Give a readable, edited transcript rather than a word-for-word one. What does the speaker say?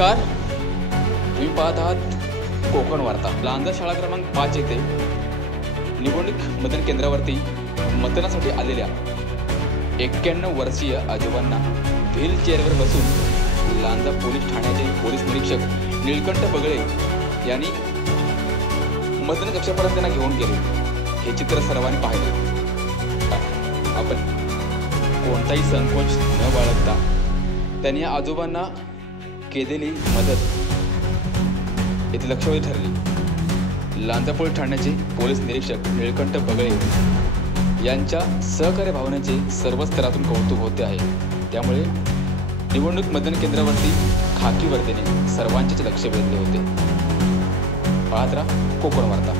नमस्कार, तुम्ही पाहत आहात कोकण वार्ता। लांजा शाळा क्रमांक 5 येथे निवडणूक मतदान केंद्रावरती मतदानासाठी आलेल्या 91 वर्षीय आजोबांना व्हील चेअरवर बसून लांजा पोलीस ठाण्याचे पोलीस निरीक्षक नीलकंठ बगळे यांनी मतदान कक्षापर्यंत त्यांना घेऊन गेले। हे चित्र सर्वांनी पाहिले। आपण कोणताही संकोच न बाळगता त्यांनी आजोबांना केलेली मदत इथे लक्षवेधी ठरली। लांजा पोलीस ठाण्याचे पोलीस निरीक्षक नीलकंठ बगळे यांच्या सहकार्य भावनेचे सर्व स्तरातून कौतुक होते आहे। त्यामुळे निवडणूक मतदान केंद्रावरती खाकी वर्दीने सर्वांचेच लक्ष वेधले होते। पाहत राहा कोकण वार्ता।